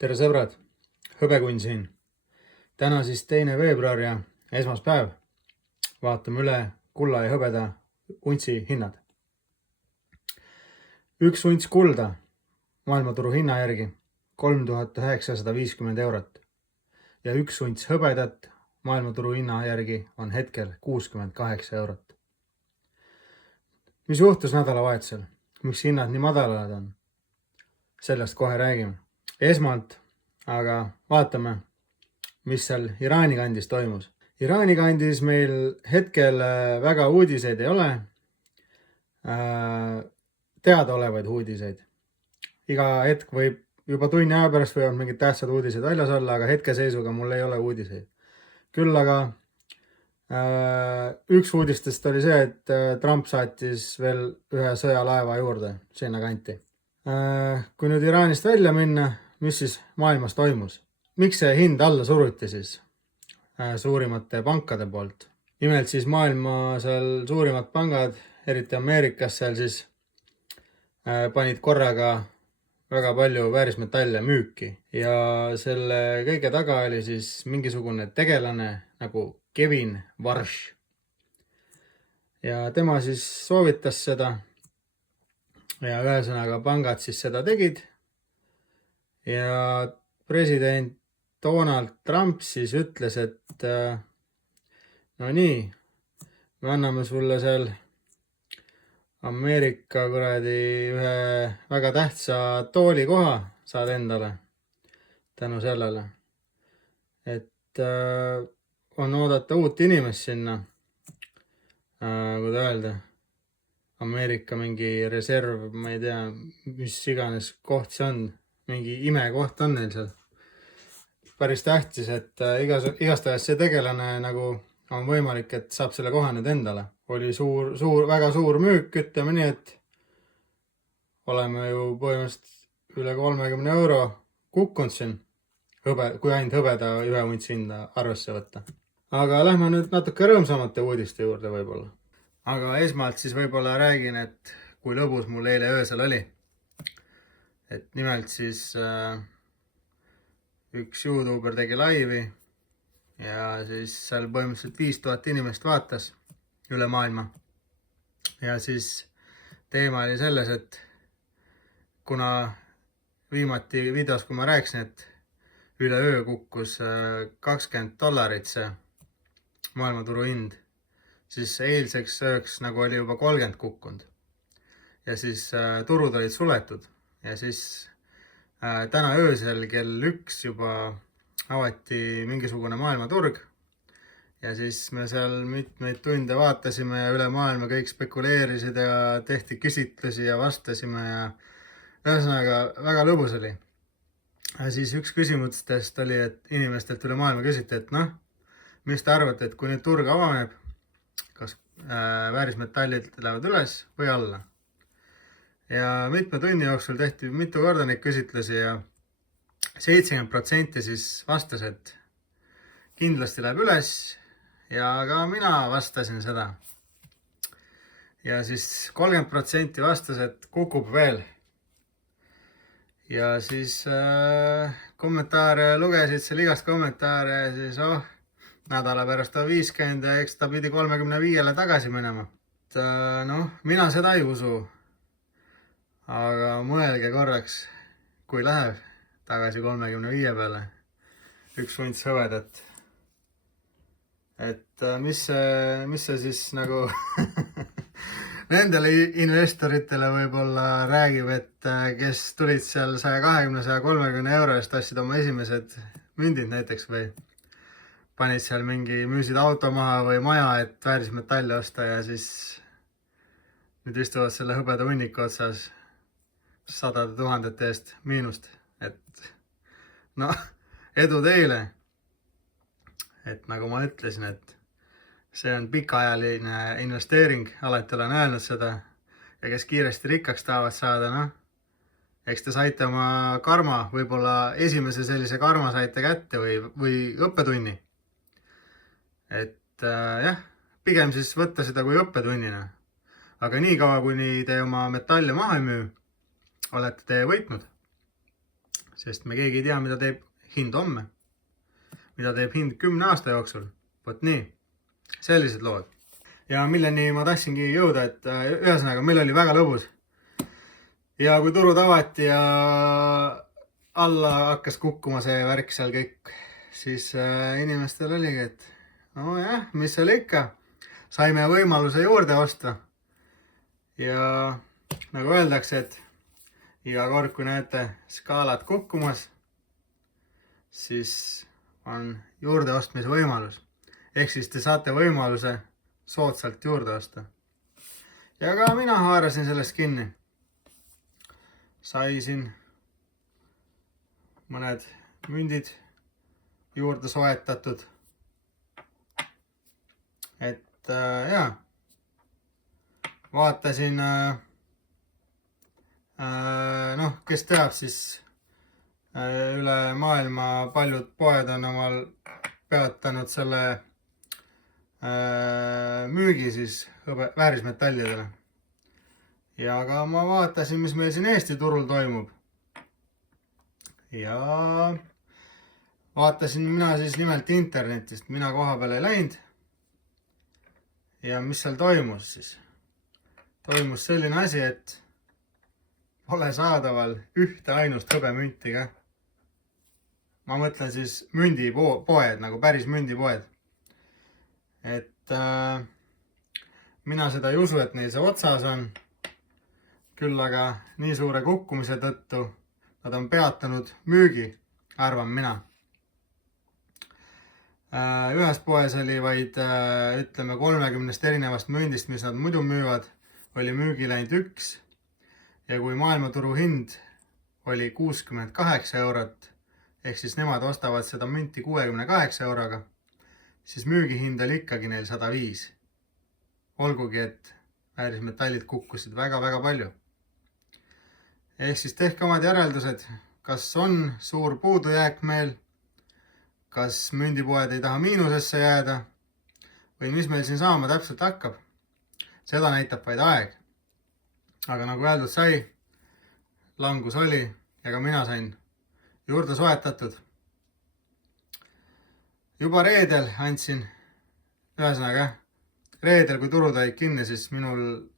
Tere sõbrad, Hõbekunn siin. Täna siis 2. veebruar ja esmaspäev. Vaatame üle kulla ja hõbeda untsi hinnad. Üks unts kulda maailmaturu hinna järgi 3950 eurot ja üks unts hõbedat maailmaturu hinna järgi on hetkel 68 eurot. Mis juhtus nädalavahetusel? Miks hinnad nii madalad on? Sellest kohe räägime. Esmalt aga vaatame, mis seal Iraani kandis toimus. Iraani kandis meil hetkel väga uudiseid ei ole. Teadaolevaid uudiseid. Iga hetk võib, juba tunni aja pärast võivad mingid tähtsad uudised väljas olla, aga hetkeseisuga mul ei ole uudiseid. Küll aga üks uudistest oli see, et Trump saatis veel ühe sõjalaeva juurde sinna kanti. Kui nüüd Iraanist välja minna, mis siis maailmas toimus? Miks see hind alla suruti siis suurimate pankade poolt? Nimelt siis maailma seal suurimad pangad, eriti Ameerikas seal siis panid korraga väga palju väärismetalle müüki ja selle kõige taga oli siis mingisugune tegelane nagu Kevin Warsh. Ja tema siis soovitas seda ja ühesõnaga pangad siis seda tegid ja president Donald Trump siis ütles, et no nii, me anname sulle seal Ameerika kuradi ühe väga tähtsa toolikoha saad endale tänu sellele, et on oodata uut inimest sinna, kuidas öelda, Ameerika mingi reserv, ma ei tea, mis iganes koht see on, mingi imekoht on neil seal. Päris tähtis, et igastahes see tegelane nagu on võimalik, et saab selle koha nüüd endale. Oli väga suur müük, ütleme nii, et oleme ju põhimõtteliselt üle 30 euro kukkunud siin, kui ainult hõbeda ühe untsi hinda arvesse võtta. Aga lähme nüüd natuke rõõmsamate uudiste juurde võib-olla. Aga esmalt siis võib-olla räägin, et kui lõbus mul eile öösel oli. Et nimelt siis üks YouTuber tegi laivi ja siis seal põhimõtteliselt 5000 inimest vaatas üle maailma. Ja siis teema oli selles, et kuna viimati videos, kui ma rääkisin, et üle öö kukkus $20 see maailmaturu hind, siis eilseks ööks nagu oli juba 30 kukkunud. Ja siis turud olid suletud. Ja siis täna öösel kell 1 juba avati mingisugune maailmaturg. Ja siis me seal mitmeid tunde vaatasime ja üle maailma kõik spekuleerisid ja tehti küsitlusi ja vastasime ja ühesõnaga väga lõbus oli. Ja siis üks küsimustest oli, et inimestelt üle maailma küsiti, et noh, mis te arvate, et kui nüüd turg avaneb, kas väärismetallid lähevad üles või alla? Ja mitme tunni jooksul tehti mitu korda neid küsitlusi ja 70% siis vastas, et kindlasti läheb üles ja ka mina vastasin seda. Ja siis 30% vastas, et kukub veel. Ja siis kommentaare lugesid seal igast kommentaare ja siis nädala pärast 50 ja eks ta pidi 35-le tagasi minema. Noh, mina seda ei usu. Aga mõelge korraks, kui läheb tagasi 35 peale üks unts hõbedat. Et mis see siis nagu nendele investoritele võib-olla räägib, et kes tulid seal 120-130 euro eest, tassid oma esimesed mündid näiteks või panid seal müüsid auto maha või maja, et väärismetalle osta ja siis nüüd istuvad selle hõbeda hunniku otsas sadade tuhandete eest miinust, et noh, edu teile. Et nagu ma ütlesin, et see on pikaajaline investeering, alati olen öelnud seda ja kes kiiresti rikkaks tahavad saada, noh, eks te saite oma karma, võib-olla esimese sellise karma saite kätte või õppetunni. Et jah, pigem siis võtta seda kui õppetunnina. Aga nii kaua, kuni te oma metalle maha ei müü, olete te võitnud. sest me keegi ei tea, mida teeb hind homme, mida teeb hind 10 aasta jooksul. Vot nii, sellised lood. Ja milleni ma tahtsingi jõuda, et ühesõnaga meil oli väga lõbus. Ja kui turud avati ja alla hakkas kukkuma see värk seal kõik, siis inimestel oligi, et no jah, mis seal ikka, saime võimaluse juurde osta. Ja nagu öeldakse, et iga kord, kui näete skaalad kukkumas, siis on juurde ostmise võimalus. Ehk siis te saate võimaluse soodsalt juurde osta. Ja ka mina haarasin sellest kinni. Sai siin mõned mündid juurde soetatud. Et jaa, vaatasin, noh, kes teab, siis üle maailma paljud poed on omal peatanud selle müügi siis väärismetallidele. Ja ka ma vaatasin, mis meil siin Eesti turul toimub. Ja vaatasin mina siis nimelt internetist, mina koha peale ei läinud. Ja mis seal toimus siis? Toimus selline asi, et pole saadaval ühte ainust hõbemünti ka. Ma mõtlen siis mündipoed, nagu päris mündipoed. Et mina seda ei usu, et neil see otsas on. Küll aga nii suure kukkumise tõttu nad on peatanud müügi, arvan mina. Ühes poes oli vaid, ütleme, 30 erinevast mündist, mis nad muidu müüvad, oli müügi läinud üks. Ja kui maailmaturu hind oli 68 eurot, ehk siis nemad ostavad seda münti 68 euroga, siis müügihind oli ikkagi neil 105. Olgugi, et väärismetallid kukkusid väga-väga palju. Ehk siis tehke omad järeldused, kas on suur puudujääk meil, kas mündipoed ei taha miinusesse jääda või mis meil siin saama täpselt hakkab. Seda näitab vaid aeg. Aga nagu öeldud sai, langus oli ja ka mina sain juurde soetatud. Juba reedel andsin, ühesõnaga, reedel kui turud olid kinni, siis minul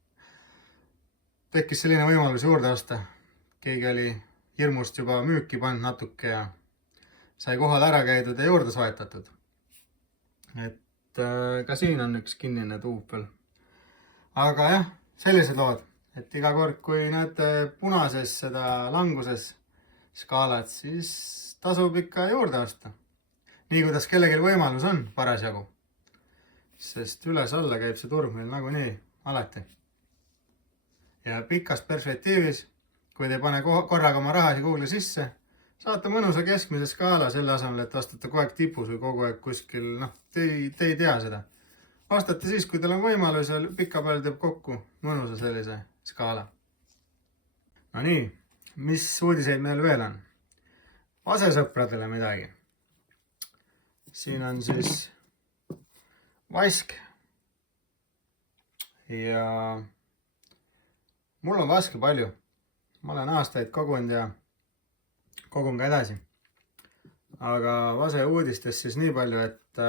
tekkis selline võimalus juurde osta. Keegi oli hirmust juba müüki pannud natuke ja sai kohal ära käidud ja juurde soetatud. Et ka siin on üks kinnine tuub veel. Aga jah, sellised lood. Et iga kord, kui näete punases seda languses skaalat, siis tasub ikka juurde osta. Nii kuidas kellelgi võimalus on parasjagu. Sest üles-alla käib see turg meil nagunii alati. Ja pikas perspektiivis, kui te pane korraga oma rahasi Google'i sisse, saate mõnusa keskmise skaala selle asemel, et ostate kogu aeg tipus või kogu aeg kuskil, noh, te ei tea seda. Ostate siis, kui teil on võimalus ja pika peal teeb kokku mõnusa sellise skaala. No nii, mis uudiseid meil veel on? Vasesõpradele midagi. Siin on siis vask. Ja mul on vaske palju. Ma olen aastaid kogunud ja kogun ka edasi. Aga vase uudistest siis nii palju, et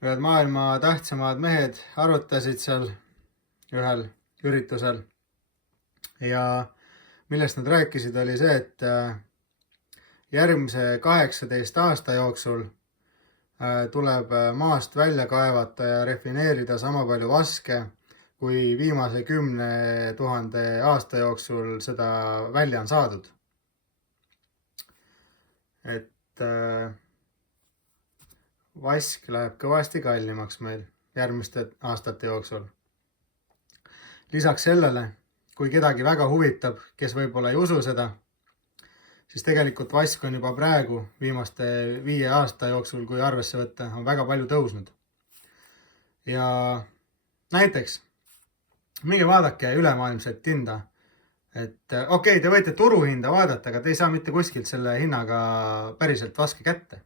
ühed maailma tähtsamad mehed arutasid seal ühel üritusel. Ja millest nad rääkisid, oli see, et järgmise 18 aasta jooksul tuleb maast välja kaevata ja refineerida sama palju vaske, kui viimase 10 000 aasta jooksul seda välja on saadud. Et vask läheb kõvasti kallimaks meil järgmiste aastate jooksul. Lisaks sellele, kui kedagi väga huvitab, kes võib-olla ei usu seda, siis tegelikult vask on juba praegu viimaste 5 aasta jooksul, kui arvesse võtta, on väga palju tõusnud. Ja näiteks, minge vaadake ülemaailmset hinda. Et okei, te võite turuhinda vaadata, aga te ei saa mitte kuskilt selle hinnaga päriselt vaske kätte.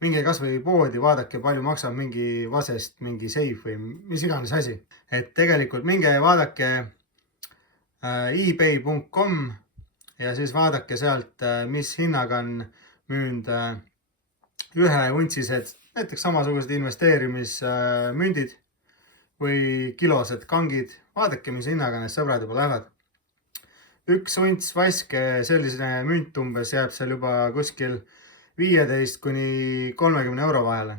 Minge kas või poodi, vaadake, palju maksab mingi vasest, mingi seif või mis iganes asi. Et tegelikult minge vaadake ebay.com ja siis vaadake sealt, mis hinnaga on müünud ühe untsised, näiteks samasugused investeerimismündid või kilosed kangid. Vaadake, mis hinnaga need sõbrad juba lähevad. Üks unts vaske selline münt umbes jääb seal juba kuskil 15 kuni 30 euro vahele,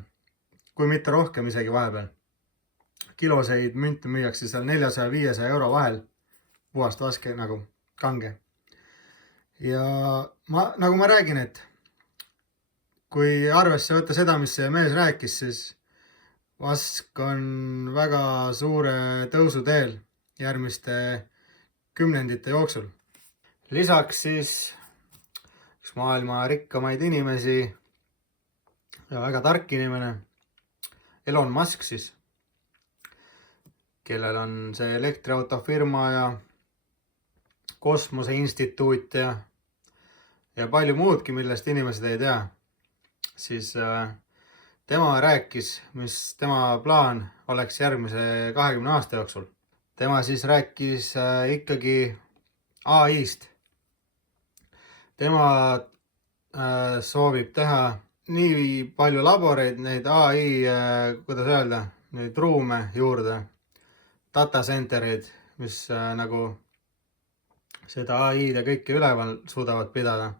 kui mitte rohkem isegi vahepeal. Kiloseid münte müüakse seal 400-500 euro vahel, puhast vaske nagu kange. Ja nagu ma räägin, et kui arvesse võtta seda, mis see mees rääkis, siis vask on väga suure tõusu teel järgmiste kümnendite jooksul. Lisaks siis üks maailma rikkamaid inimesi ja väga tark inimene, Elon Musk siis, kellel on see elektriautofirma ja kosmoseinstituut ja palju muudki, millest inimesed ei tea, siis tema rääkis, mis tema plaan oleks järgmise 20 aasta jooksul. Tema siis rääkis ikkagi AI-st. Tema soovib teha nii palju laboreid, neid AI, kuidas öelda, neid ruume juurde, data centerid, mis nagu seda AI-d ja kõike üleval suudavad pidada.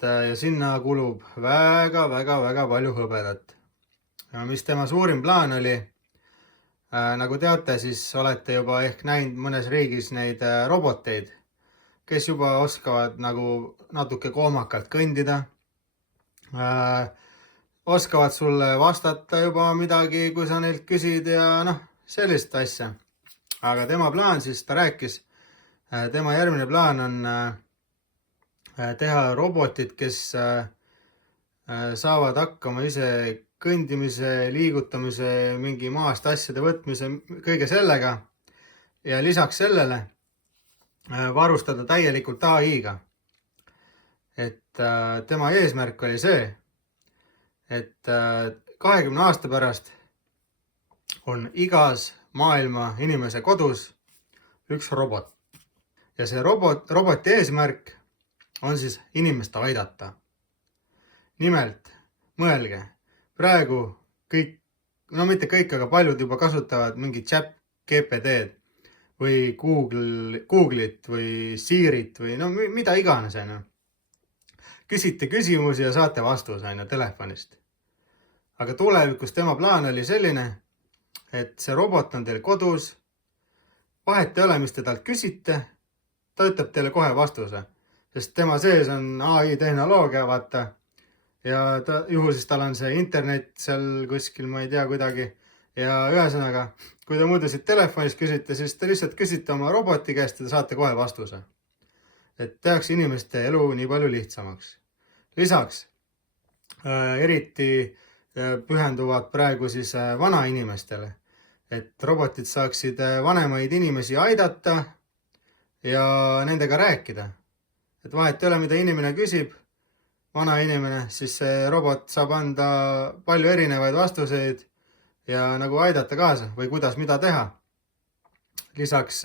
Ja sinna kulub väga palju hõbedat. Ja mis tema suurim plaan oli, nagu teate, siis olete juba ehk näinud mõnes riigis neid roboteid, kes juba oskavad nagu natuke kohmakalt kõndida, oskavad sulle vastata juba midagi, kui sa neilt küsid ja sellist asja. Aga tema plaan siis, ta rääkis, tema järgmine plaan on teha robotid, kes saavad hakkama ise kõndimise, liigutamise, mingi maast asjade võtmise, kõige sellega. Ja lisaks sellele varustada täielikult AI-ga. Et tema eesmärk oli see, et 20 aasta pärast on igas maailma inimese kodus üks robot. Ja see roboti eesmärk on siis inimest aidata. Nimelt, mõelge, praegu kõik, mitte kõik, aga paljud juba kasutavad mingi chat GPT-d või Google'it või Sirit või mida iganes. Küsite küsimusi ja saate vastuse telefonist. Aga tulevikus tema plaan oli selline, et see robot on teil kodus, vahet ei ole, mis te talt küsite, ta ütleb teile kohe vastuse, sest tema sees on AI tehnoloogia, vaata, ja juhul siis tal on see internet seal kuskil, ma ei tea, kuidagi, ja ühesõnaga, kui te muidu siit telefonis küsite, siis te lihtsalt küsite oma roboti käest ja te saate kohe vastuse. Et tehakse inimeste elu nii palju lihtsamaks. Lisaks, eriti pühenduvad praegu siis vanainimestele, et robotid saaksid vanemaid inimesi aidata ja nendega rääkida. Et vahet ei ole, mida inimene küsib, vana inimene, siis see robot saab anda palju erinevaid vastuseid ja nagu aidata kaasa või kuidas mida teha. Lisaks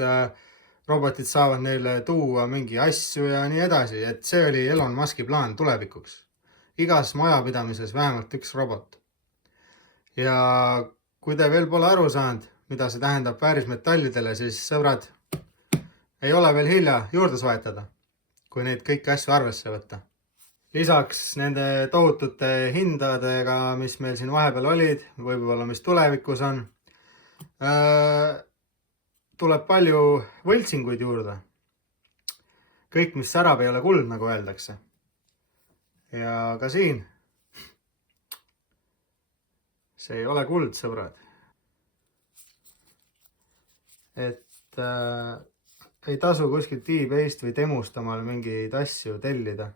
robotid saavad neile tuua mingi asju ja nii edasi, et see oli Elon Muski plaan tulevikuks. Igas majapidamises vähemalt üks robot. Ja kui te veel pole aru saanud, mida see tähendab väärismetallidele, siis sõbrad, ei ole veel hilja juurde soetada, kui neid kõiki asju arvesse võtta. Lisaks nende tohutute hindadega, mis meil siin vahepeal olid, võib-olla mis tulevikus on, tuleb palju võltsinguid juurde. Kõik, mis särab, ei ole kuld, nagu öeldakse. Ja ka siin. See ei ole kuld, sõbrad. Et ei tasu kuskilt eBayst või Temust omale mingeid asju tellida.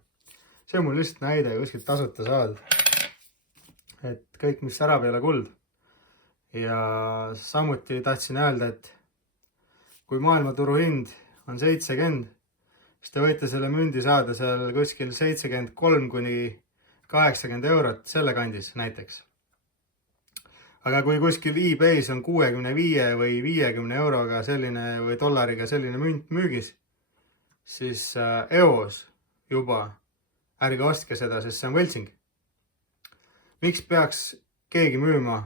See on mul lihtsalt näide kuskilt tasuta saada. Et kõik, mis särab, ei ole kuld. Ja samuti tahtsin öelda, et kui maailmaturu hind on 70, siis te võite selle mündi saada seal kuskil 73 kuni 80 eurot selle kandis näiteks. Aga kui kuskil eBay's on 65 või 50 euroga selline või dollariga selline münt müügis, siis EOS juba ärge ostke seda, sest see on võltsing. Miks peaks keegi müüma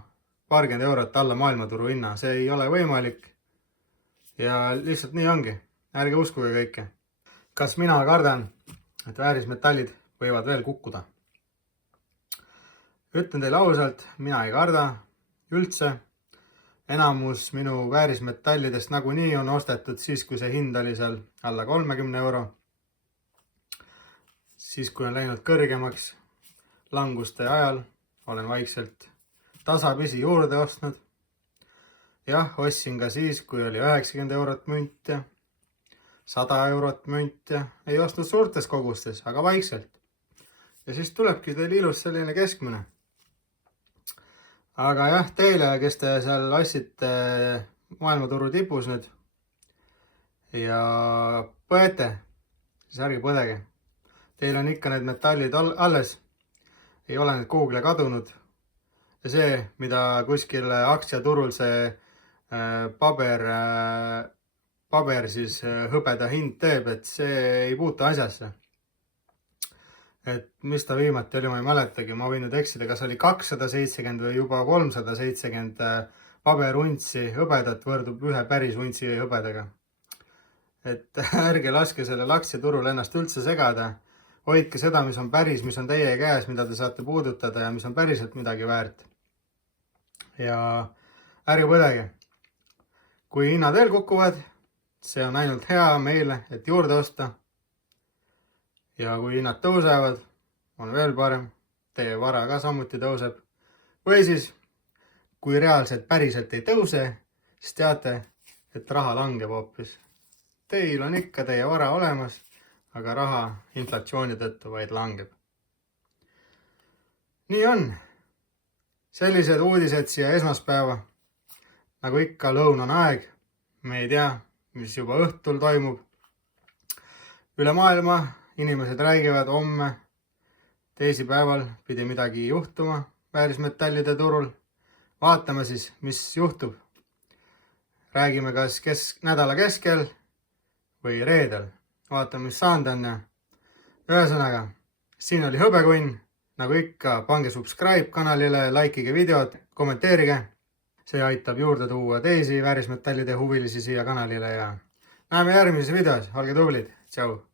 paarkümmend eurot alla maailmaturu hinna? See ei ole võimalik. Ja lihtsalt nii ongi. Ärge uskuge kõike. Kas mina kardan, et väärismetallid võivad veel kukkuda? Ütlen teile ausalt, mina ei karda üldse. Enamus minu väärismetallidest nagunii on ostetud siis, kui see hind oli seal alla 30 euro. Siis, kui on läinud kõrgemaks languste ajal, olen vaikselt tasapisi juurde ostnud. Jah, ostsin ka siis, kui oli 90 eurot münt ja 100 eurot münt ja ei ostnud suurtes kogustes, aga vaikselt. Ja siis tulebki teil ilus selline keskmine. Aga jah, teile, kes te seal assite maailmaturu tipus nüüd ja põete, siis ärge põdege. Teil on ikka need metallid alles, ei ole need kuhugi kadunud. Ja see, mida kuskil aktsiaturul see paber siis hõbeda hind teeb, et see ei puutu asjasse. Et mis ta viimati oli, ma ei mäletagi, ma võin nüüd eksida, kas oli 270 või juba 370 paberuntsi hõbedat võrdub ühe päris untsi hõbedaga. Et ärge laske sellel aktsiaturul ennast üldse segada. Hoidke seda, mis on päris, mis on teie käes, mida te saate puudutada ja mis on päriselt midagi väärt. Ja ärge põdege. Kui hinnad veel kukuvad, see on ainult hea meile, et juurde osta. Ja kui hinnad tõusevad, on veel parem. Teie vara ka samuti tõuseb. Või siis, kui reaalselt päriselt ei tõuse, siis teate, et raha langeb hoopis. Teil on ikka teie vara olemas, aga raha inflatsiooni tõttu vaid langeb. Nii on. Sellised uudised siia esmaspäeva. Nagu ikka lõunan aeg. Me ei tea, mis juba õhtul toimub. Üle maailma inimesed räägivad homme, teisipäeval pidi midagi juhtuma väärismetallide turul. Vaatame siis, mis juhtub. Räägime kas nädala keskel või reedel. Vaatame, mis saanud on. Ühesõnaga, siin oli Hõbekunn. Nagu ikka, pange subscribe kanalile, likeige videod, kommenteerige. See aitab juurde tuua teisi väärismetallide huvilisi siia kanalile ja näeme järgmises videos. Olge tublid. Tšau!